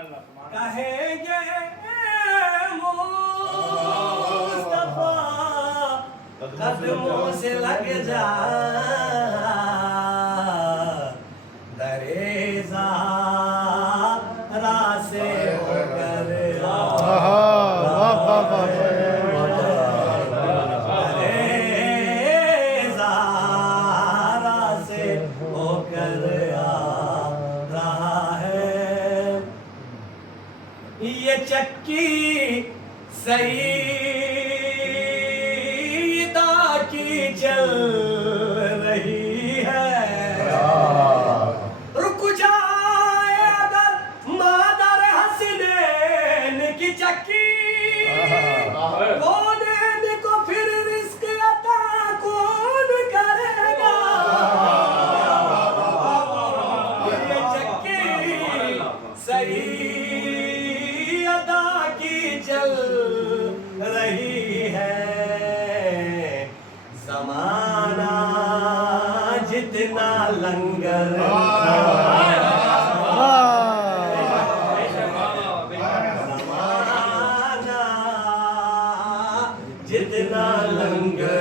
कहेंगे मुस्तफा कदमों से लग जा दरेजा रासे होकर दरेजा रासे होकर आ रहा है ये चक्की सईदा की चल रही है रुक जाए अगर मादर हसनैन की चक्की कौन को फिर रिस्क अता कौन करेगा ये चक्की सईदा की चल रही है ज़माना जितना लंगर ज़माना जितना लंगर